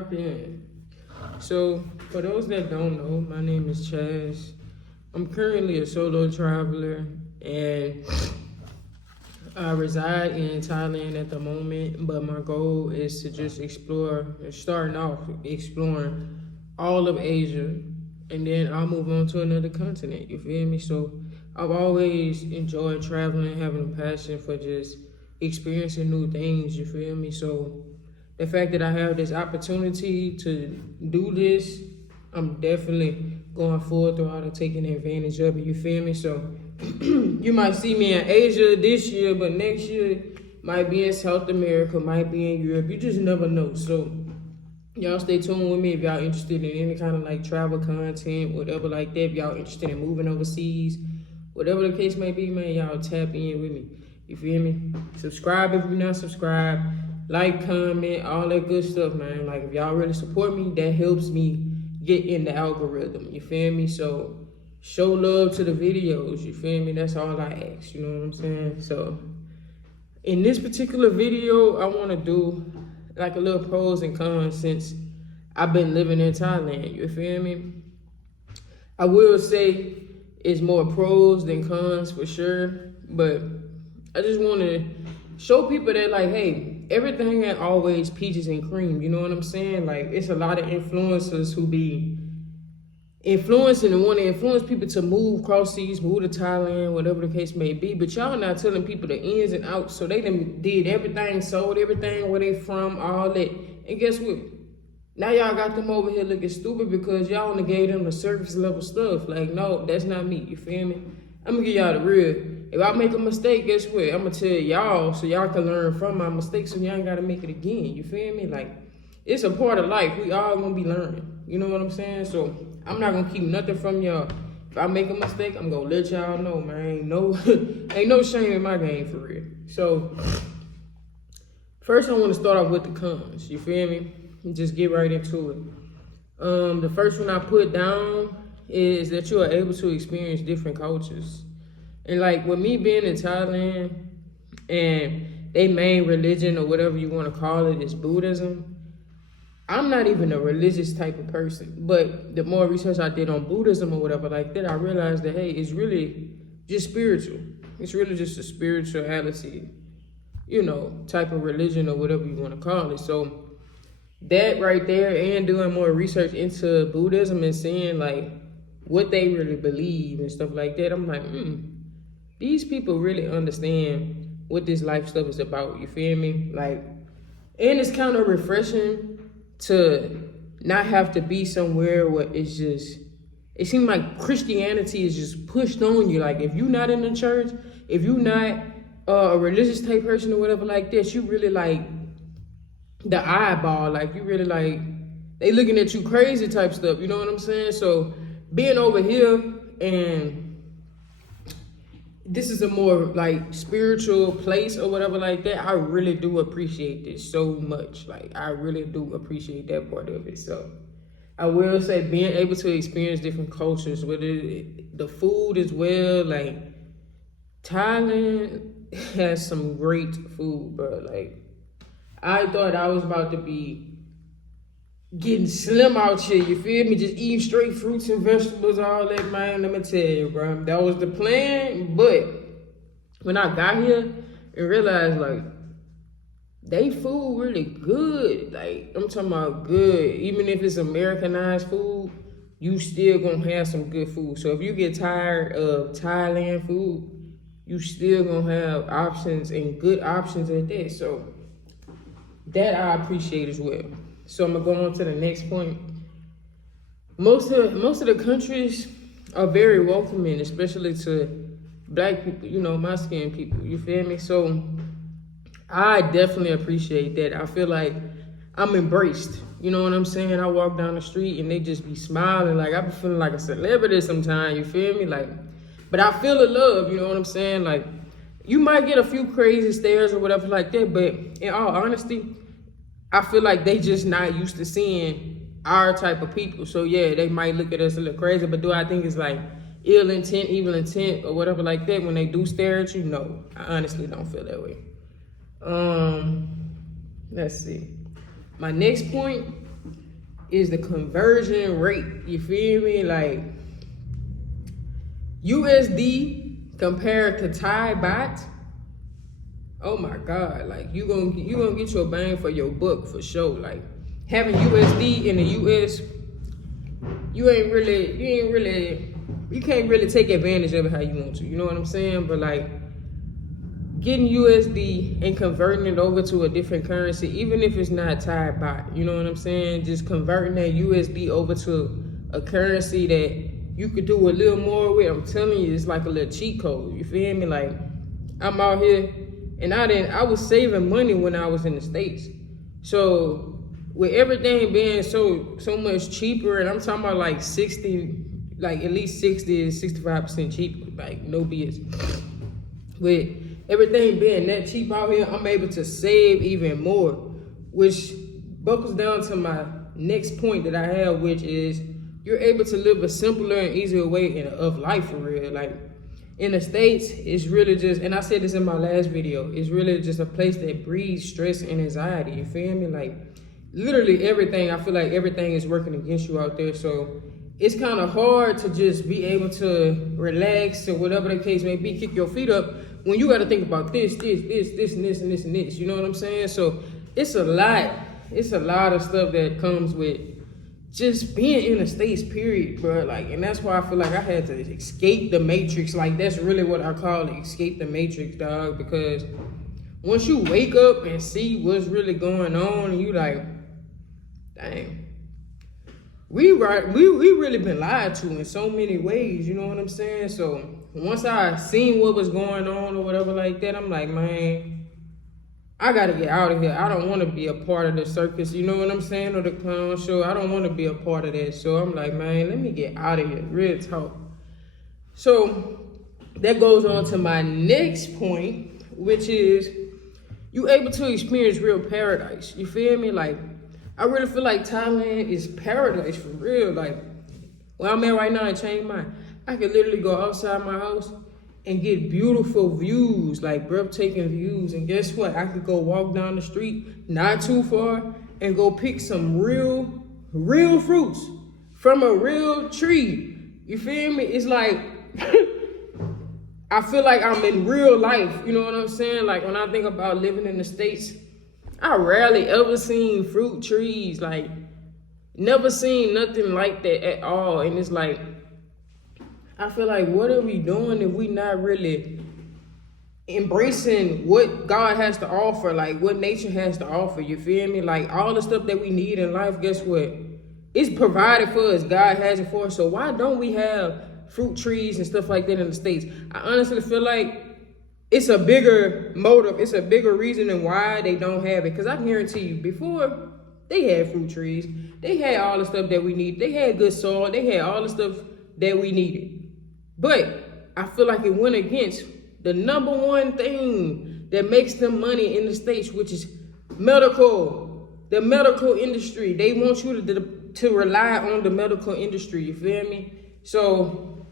hop in. So, for those that don't know, my name is Chaz. I'm currently a solo traveler, and I reside in Thailand at the moment, but my goal is to just explore, starting off exploring all of Asia, and then I'll move on to another continent, you feel me? So I've always enjoyed traveling, having a passion for just experiencing new things, you feel me? So the fact that I have this opportunity to do this, I'm definitely going forward throughout and taking advantage of it, you feel me? So you might see me in Asia this year, but next year might be in South America, might be in Europe. You just never know. So y'all stay tuned with me if y'all interested in any kind of like travel content, whatever like that. If y'all interested in moving overseas, whatever the case may be, man, y'all tap in with me. You feel me? Subscribe if you're not subscribed. Like, comment, all that good stuff, man. Like, if y'all really support me, that helps me get in the algorithm. You feel me? So show love to the videos, you feel me? That's all I ask, you know what I'm saying? So in this particular video, I want to do like a little pros and cons since I've been living in Thailand, you feel me? I will say it's more pros than cons for sure, but I just want to show people that like, hey, everything ain't always peaches and cream, you know what I'm saying? Like, it's a lot of influencers who be influencing and want to influence people to move across seas, move to Thailand, whatever the case may be. But y'all not telling people the ins and outs. So they done did everything, sold everything, where they from, all that. And guess what? Now y'all got them over here looking stupid because y'all only gave them the surface level stuff. Like, no, that's not me. You feel me? I'm gonna give y'all the real. If I make a mistake, guess what? I'm gonna tell y'all so y'all can learn from my mistakes so y'all ain't gotta make it again. You feel me? Like, it's a part of life. We all gonna be learning. You know what I'm saying? So I'm not gonna keep nothing from y'all. If I make a mistake, I'm gonna let y'all know, man. Ain't no shame in my game for real. So first I wanna start off with the cons, you feel me? And just get right into it. The first one I put down is that you are able to experience different cultures. And like with me being in Thailand and their main religion or whatever you wanna call it is Buddhism, I'm not even a religious type of person, but the more research I did on Buddhism or whatever like that, I realized that, hey, it's really just spiritual. It's really just a spirituality, you know, type of religion or whatever you want to call it. So that right there and doing more research into Buddhism and seeing like what they really believe and stuff like that, I'm like, these people really understand what this life stuff is about, you feel me? Like, and it's kind of refreshing to not have to be somewhere where it's just, it seems like Christianity is just pushed on you. Like, if you're not in the church, if you're not a religious type person or whatever like this, you really like the eyeball, like you really like, they looking at you crazy type stuff, you know what I'm saying? So being over here and this is a more like spiritual place or whatever like that, I really do appreciate this so much. Like, I really do appreciate that part of it. So I will say being able to experience different cultures, whether the food as well, like Thailand has some great food, bro. Like, I thought I was about to be getting slim out here, you feel me? Just eating straight fruits and vegetables, all that, man. Let me tell you, bro. That was the plan, but when I got here and realized, like, they food really good. Like, I'm talking about good. Even if it's Americanized food, you still gonna have some good food. So if you get tired of Thailand food, you still gonna have options and good options at that. So that I appreciate as well. So I'm gonna go on to the next point. Most of the countries are very welcoming, especially to black people, you know, my skin people, you feel me? So I definitely appreciate that. I feel like I'm embraced, you know what I'm saying? I walk down the street and they just be smiling, like I be feeling like a celebrity sometimes, you feel me? Like, but I feel the love, you know what I'm saying? Like, you might get a few crazy stares or whatever like that, but in all honesty, I feel like they just not used to seeing our type of people. So yeah, they might look at us a little crazy, but do I think it's like ill intent, evil intent, or whatever like that when they do stare at you? No, I honestly don't feel that way. Let's see. My next point is the conversion rate. You feel me? Like USD compared to Thai baht. Oh my God! Like you gonna get your bang for your buck for sure. Like having USD in the US, you can't really take advantage of it how you want to. You know what I'm saying? But like getting USD and converting it over to a different currency, even if it's not Thai baht, you know what I'm saying? Just converting that USD over to a currency that you could do a little more with. I'm telling you, it's like a little cheat code. You feel me? Like I'm out here and I was saving money when I was in the States. So with everything being so much cheaper, and I'm talking about like at least 60 to 65% cheaper, like no BS. With everything being that cheap out here, I'm able to save even more, which buckles down to my next point that I have, which is you're able to live a simpler and easier way of life for real. Like in the States, it's really just, and I said this in my last video, it's really just a place that breeds stress and anxiety. You feel me? Like literally everything, I feel like everything is working against you out there. So it's kind of hard to just be able to relax or whatever the case may be, kick your feet up when you got to think about this, and this, and this. You know what I'm saying? So it's a lot of stuff that comes with just being in the States, period, bro. Like, and that's why I feel like I had to escape the matrix. Like, that's really what I call it, escape the matrix, dog. Because once you wake up and see what's really going on, and you like, dang, we really been lied to in so many ways. You know what I'm saying? So once I seen what was going on or whatever like that, I'm like, man, I gotta get out of here. I don't want to be a part of the circus, you know what I'm saying, or the clown show. I don't want to be a part of that. So I'm like, man, let me get out of here, real talk. So that goes on to my next point, which is you able to experience real paradise. You feel me? Like, I really feel like Thailand is paradise for real. Like, where I'm at right now in Chiang Mai, I could literally go outside my house and get beautiful views, like breathtaking views. And guess what? I could go walk down the street, not too far, and go pick some real fruits from a real tree. You feel me? It's like, I feel like I'm in real life. You know what I'm saying? Like when I think about living in the States, I rarely ever seen fruit trees, like never seen nothing like that at all. And it's like, I feel like, what are we doing if we not really embracing what God has to offer, like what nature has to offer? You feel me? Like all the stuff that we need in life, guess what? It's provided for us. God has it for us. So why don't we have fruit trees and stuff like that in the States? I honestly feel like it's a bigger motive. It's a bigger reason than why they don't have it. Because I can guarantee you, before they had fruit trees, they had all the stuff that we need. They had good soil. They had all the stuff that we needed. But I feel like it went against the number one thing that makes them money in the States, which is medical, the medical industry. They want you to rely on the medical industry, you feel me? So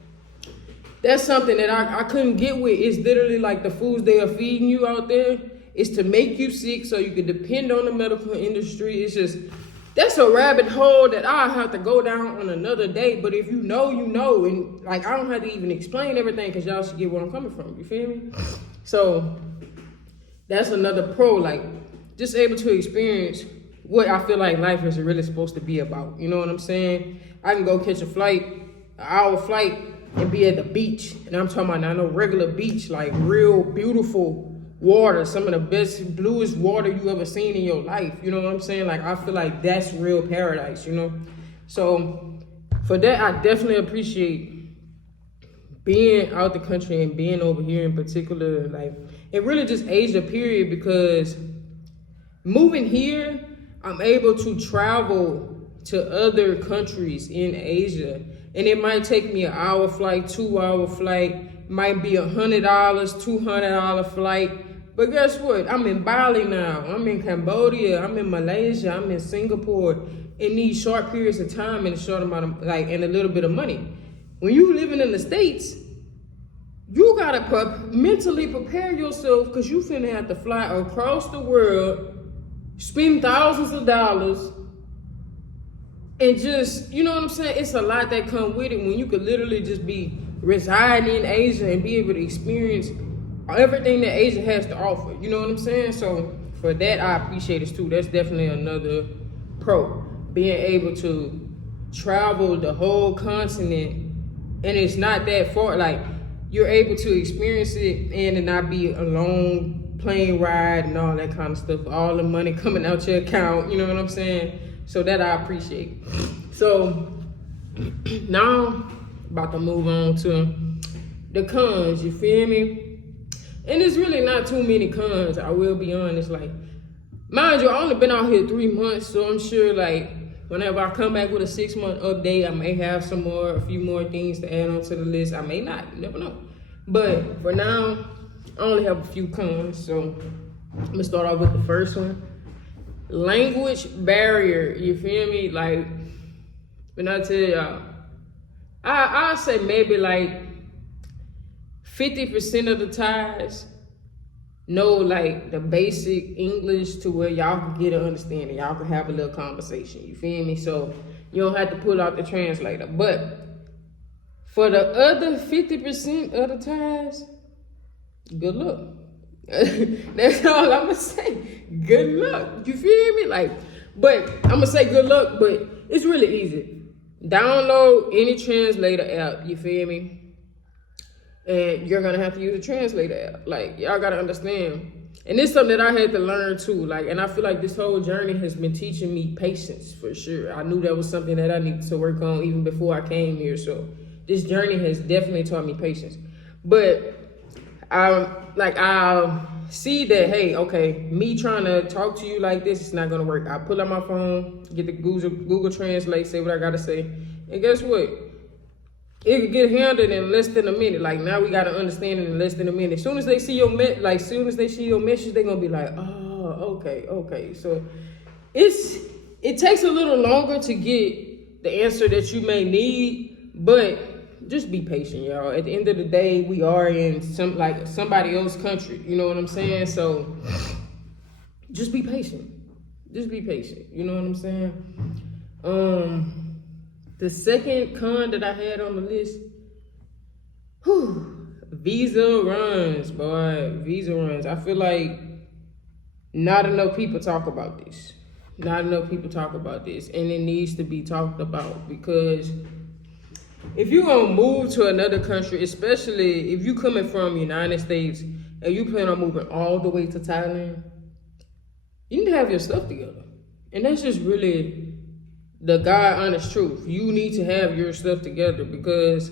that's something that I couldn't get with. It's literally like the foods they are feeding you out there is to make you sick so you can depend on the medical industry. It's just, that's a rabbit hole that I'll have to go down on another day. But if you know, you know. And like, I don't have to even explain everything because y'all should get where I'm coming from. You feel me? So that's another pro. Like, just able to experience what I feel like life is really supposed to be about. You know what I'm saying? I can go catch a flight, an hour flight, and be at the beach. And I'm talking about not no regular beach, like real beautiful water, some of the best, bluest water you ever seen in your life. You know what I'm saying? Like, I feel like that's real paradise, you know? So for that, I definitely appreciate being out the country and being over here in particular. Like, it really just Asia, period, because moving here, I'm able to travel to other countries in Asia. And it might take me an hour flight, 2-hour flight, might be $100, $200 flight. But guess what? I'm in Bali now. I'm in Cambodia. I'm in Malaysia. I'm in Singapore in these short periods of time and a short amount of, like, and a little bit of money. When you living in the States, you gotta mentally prepare yourself because you finna have to fly across the world, spend thousands of dollars, And just, you know what I'm saying? It's a lot that come with it when you could literally just be residing in Asia and be able to experience everything that Asia has to offer. You know what I'm saying? So for that, I appreciate it too. That's definitely another pro. Being able to travel the whole continent, and it's not that far. Like, you're able to experience it and it not be a long plane ride and all that kind of stuff. All the money coming out your account, you know what I'm saying? So that I appreciate. So now about to move on to the cons, you feel me? And it's really not too many cons, I will be honest. Like, mind you, I only been out here 3 months, so I'm sure like whenever I come back with a 6-month update, I may have a few more things to add onto the list. I may not, you never know. But for now, I only have a few cons. So I'm gonna start off with the first one. Language barrier, you feel me? Like, when I tell y'all, I'll say maybe like 50% of the Thais know like the basic English to where y'all can get an understanding. Y'all can have a little conversation, you feel me? So you don't have to pull out the translator. But for the other 50% of the Thais, good luck. That's all I'm gonna say. Good luck. You feel me? Like, but I'm gonna say good luck, but it's really easy. Download any translator app, you feel me? And you're gonna have to use a translator app. Like, y'all gotta understand. And it's something that I had to learn too. Like, and I feel like this whole journey has been teaching me patience for sure. I knew that was something that I needed to work on even before I came here. So this journey has definitely taught me patience. But I'll see that, hey, okay, me trying to talk to you like this, it's not gonna work. I pull out my phone, get the Google Translate, say what I gotta say, and guess what? It could get handled in less than a minute. Like, now we gotta understand it in less than a minute. As soon as they see your message, they're gonna be like, oh, okay. So it takes a little longer to get the answer that you may need, but just be patient, y'all. At the end of the day, we are in somebody else's country. You know what I'm saying? So just be patient. Just be patient. You know what I'm saying? The second con that I had on the list, visa runs, boy. Visa runs. I feel like not enough people talk about this. Not enough people talk about this, and it needs to be talked about, because if you're gonna move to another country, especially if you coming from the United States and you plan on moving all the way to Thailand, you need to have your stuff together. And that's just really the God honest truth. You need to have your stuff together, because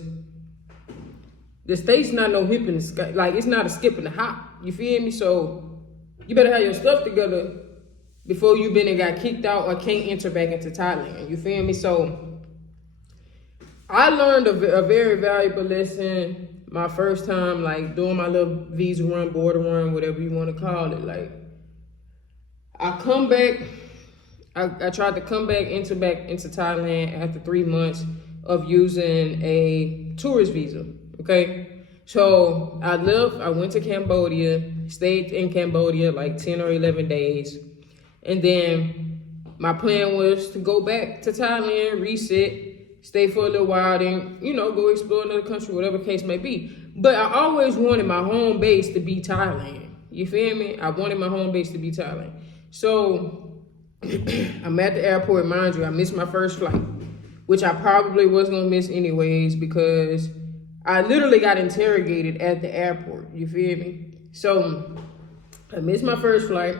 the States not no hip in the sky. Like, it's not a skip and a hop. You feel me? So you better have your stuff together before you been and got kicked out or can't enter back into Thailand. You feel me? So I learned a very valuable lesson my first time, like, doing my little visa run, border run, whatever you want to call it. Like, I come back, I tried to come back into Thailand after 3 months of using a tourist visa, okay? So I left, I went to Cambodia, stayed in Cambodia like 10 or 11 days. And then my plan was to go back to Thailand, reset, stay for a little while, then, go explore another country, whatever case may be. But I always wanted my home base to be Thailand. You feel me? I wanted my home base to be Thailand. So I'm at the airport, mind you, I missed my first flight, which I probably was gonna miss anyways, because I literally got interrogated at the airport. You feel me? So I missed my first flight.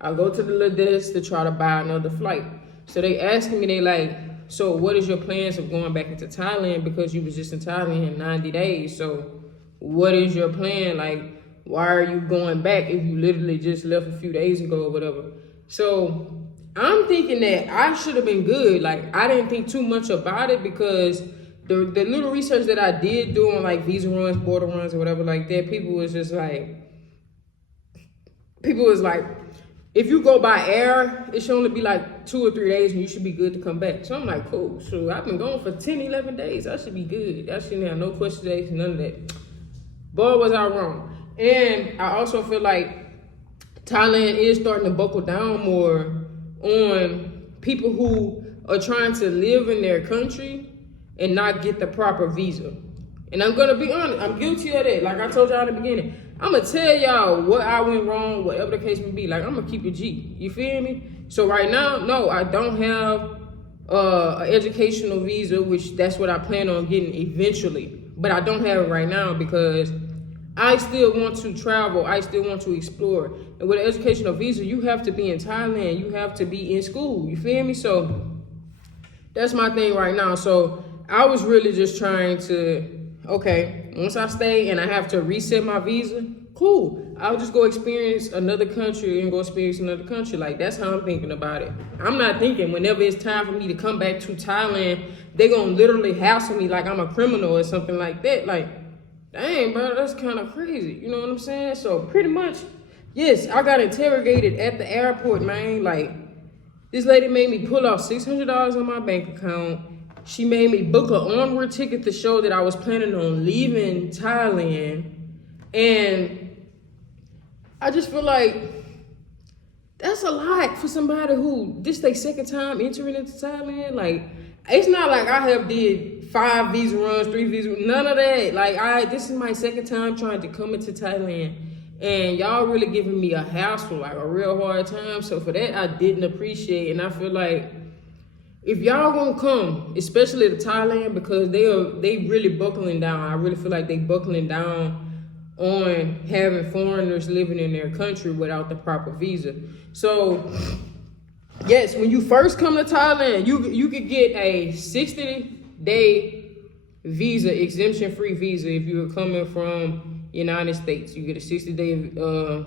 I go to the little desk to try to buy another flight. So they asking me, they like, so what is your plans of going back into Thailand, because you was just in Thailand in 90 days. So what is your plan? Like, why are you going back if you literally just left a few days ago or whatever? So I'm thinking that I should have been good. Like, I didn't think too much about it, because the little research that I did doing like visa runs, border runs, or whatever like that, people was like, if you go by air, it should only be like 2 or 3 days and you should be good to come back. So I'm like, cool. So I've been going for 10, 11 days. I should be good. I shouldn't have no questions, none of that. Boy, was I wrong. And I also feel like Thailand is starting to buckle down more on people who are trying to live in their country and not get the proper visa. And I'm gonna be honest, I'm guilty of that. Like I told y'all in the beginning, I'm gonna tell y'all what I went wrong, whatever the case may be. Like I'm gonna keep it G. You feel me? So right now, no, I don't have an educational visa, which that's what I plan on getting eventually. But I don't have it right now because I still want to travel. I still want to explore. And with an educational visa, you have to be in Thailand. You have to be in school. You feel me? So that's my thing right now. So I was really just trying to, okay, once I stay and I have to reset my visa, cool. I'll just go experience another country and go experience another country. Like, that's how I'm thinking about it. I'm not thinking whenever it's time for me to come back to Thailand, they gonna literally hassle me like I'm a criminal or something like that. Like, dang, bro, that's kind of crazy. You know what I'm saying? So pretty much, yes, I got interrogated at the airport, man. Like, this lady made me pull out $600 on my bank account. She made me book an onward ticket to show that I was planning on leaving Thailand. And I just feel like that's a lot for somebody who this their second time entering into Thailand. Like, it's not like I have did 5 visa runs, 3 visa, none of that. Like, this is my second time trying to come into Thailand, and y'all really giving me a hassle, like a real hard time. So for that, I didn't appreciate, and I feel like if y'all gonna come, especially to Thailand, because they really buckling down. I really feel like they buckling down on having foreigners living in their country without the proper visa. So yes, when you first come to Thailand, you could get a 60-day visa, exemption-free visa. If you were coming from United States, you get a 60-day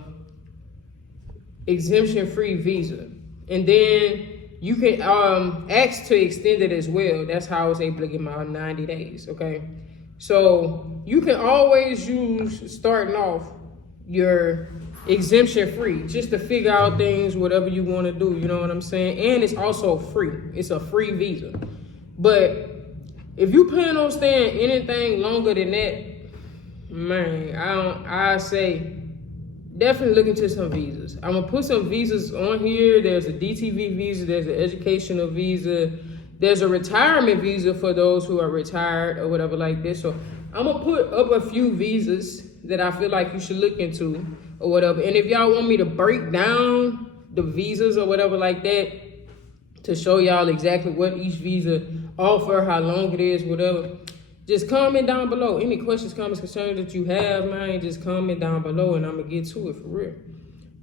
exemption-free visa. And then you can ask to extend it as well. That's how I was able to get my 90 days, okay? So you can always use starting off your exemption free just to figure out things, whatever you want to do, you know what I'm saying? And it's also free. It's a free visa. But if you plan on staying anything longer than that, man, I say definitely look into some visas. I'm gonna put some visas on here. There's a DTV visa, there's an educational visa, there's a retirement visa for those who are retired or whatever like this. So I'm gonna put up a few visas that I feel like you should look into or whatever. And if y'all want me to break down the visas or whatever like that to show y'all exactly what each visa offer, how long it is, whatever, just comment down below. Any questions, comments, concerns that you have, man, just comment down below and I'm gonna get to it for real.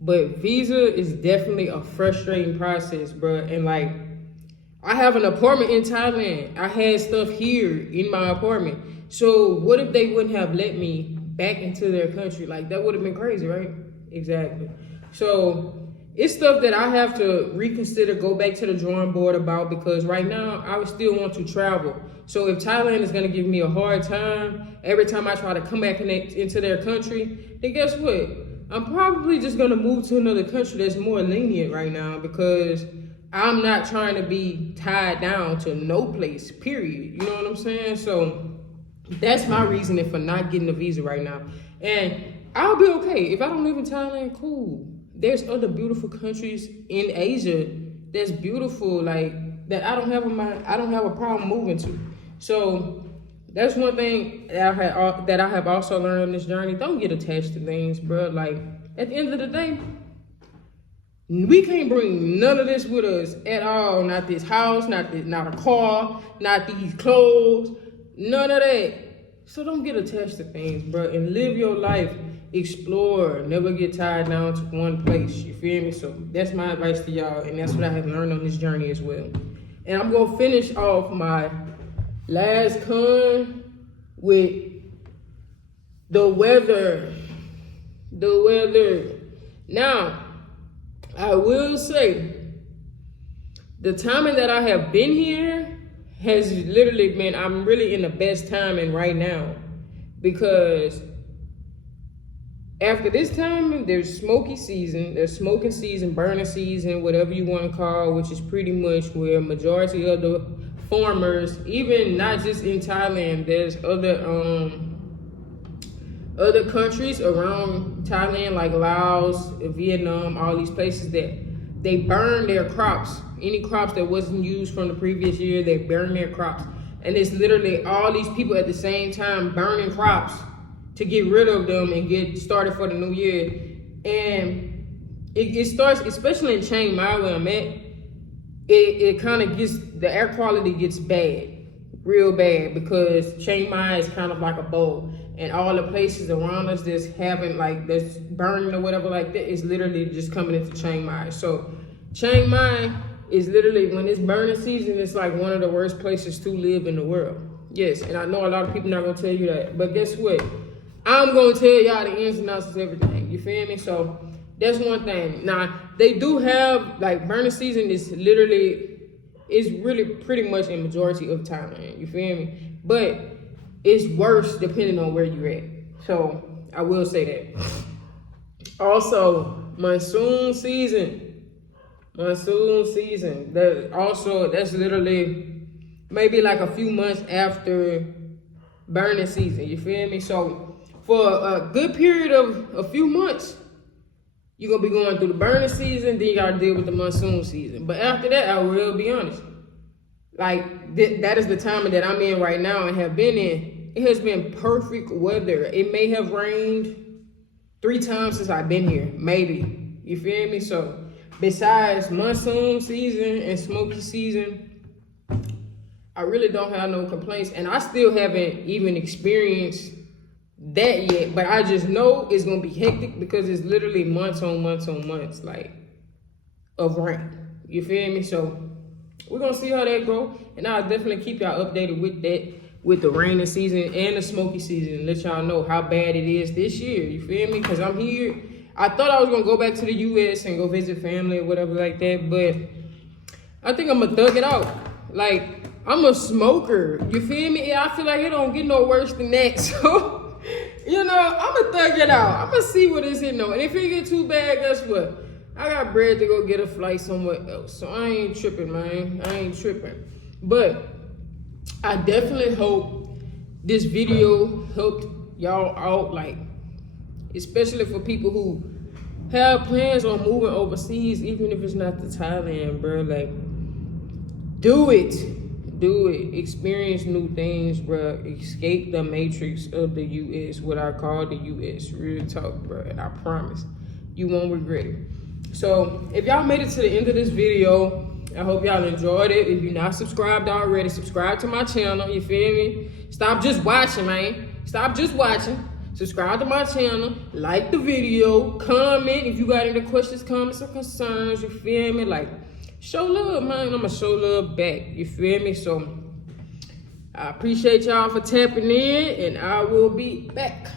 But visa is definitely a frustrating process, bro. And like, I have an apartment in Thailand. I had stuff here in my apartment. So what if they wouldn't have let me back into their country? Like, that would have been crazy, right? Exactly. So it's stuff that I have to reconsider, go back to the drawing board about, because right now I would still want to travel. So if Thailand is gonna give me a hard time every time I try to come back into their country, then guess what? I'm probably just gonna move to another country that's more lenient right now, because I'm not trying to be tied down to no place, period. You know what I'm saying? So that's my reasoning for not getting a visa right now. And I'll be okay. If I don't live in Thailand, cool. There's other beautiful countries in Asia that's beautiful, like, that I don't have a problem moving to. So that's one thing that I have also learned on this journey. Don't get attached to things, bro. Like, at the end of the day, we can't bring none of this with us at all. Not this house, not a car, not these clothes, none of that. So don't get attached to things, bro, and live your life. Explore. Never get tied down to one place. You feel me? So that's my advice to y'all, and that's what I have learned on this journey as well. And I'm gonna finish off my last con with the weather. The weather. Now, I will say, the timing that I have been here has literally been, I'm really in the best timing right now, because after this time, there's smoking season, burning season, whatever you want to call, which is pretty much where majority of the farmers, even not just in Thailand, there's other countries around Thailand, like Laos, Vietnam, all these places that they burn their crops Any crops that wasn't used from the previous year, they burn their crops. And it's literally all these people at the same time burning crops to get rid of them and get started for the new year. And it starts, especially in Chiang Mai where I'm at, it kind of gets, the air quality gets bad, real bad, because Chiang Mai is kind of like a bowl. And all the places around us that's having that's burning or whatever like that is literally just coming into Chiang Mai. So Chiang Mai is literally, when it's burning season, it's like one of the worst places to live in the world. Yes, and I know a lot of people not gonna tell you that, but guess what? I'm gonna tell y'all the ins and outs of everything. You feel me? So that's one thing. Now they do have burning season is really pretty much in majority of Thailand. You feel me? But it's worse depending on where you're at. So I will say that. Also, monsoon season. That's literally maybe like a few months after burning season. You feel me? So for a good period of a few months, you're gonna be going through the burning season, then you gotta deal with the monsoon season. But after that, I will be honest. That is the time that I'm in right now and have been in. It has been perfect weather. It may have rained 3 times since I've been here, maybe. You feel me? So besides monsoon season and smoky season, I really don't have no complaints. And I still haven't even experienced that yet. But I just know it's going to be hectic because it's literally months on months on months, of rain. You feel me? So we're going to see how that go. And I'll definitely keep y'all updated with that, with the rainy season and the smoky season. Let y'all know how bad it is this year. You feel me? Because I'm here. I thought I was going to go back to the U.S. and go visit family or whatever like that. But I think I'm going to thug it out. I'm a smoker. You feel me? Yeah, I feel like it don't get no worse than that. So, I'm going to thug it out. I'm going to see what it's hitting on. And if it get too bad, guess what? I got bread to go get a flight somewhere else. So I ain't tripping, man. I ain't tripping. But I definitely hope this video helped y'all out, especially for people who have plans on moving overseas, even if it's not to Thailand, bro. Do it. Experience new things, bro. Escape the matrix of the U.S., what I call the U.S. Real talk, bro. And I promise you won't regret it. So if y'all made it to the end of this video, I hope y'all enjoyed it. If you're not subscribed already, subscribe to my channel. You feel me? Stop just watching, man. Stop just watching. Subscribe to my channel. Like the video. Comment if you got any questions, comments, or concerns. You feel me? Show love, man. I'ma show love back. You feel me? So I appreciate y'all for tapping in, and I will be back.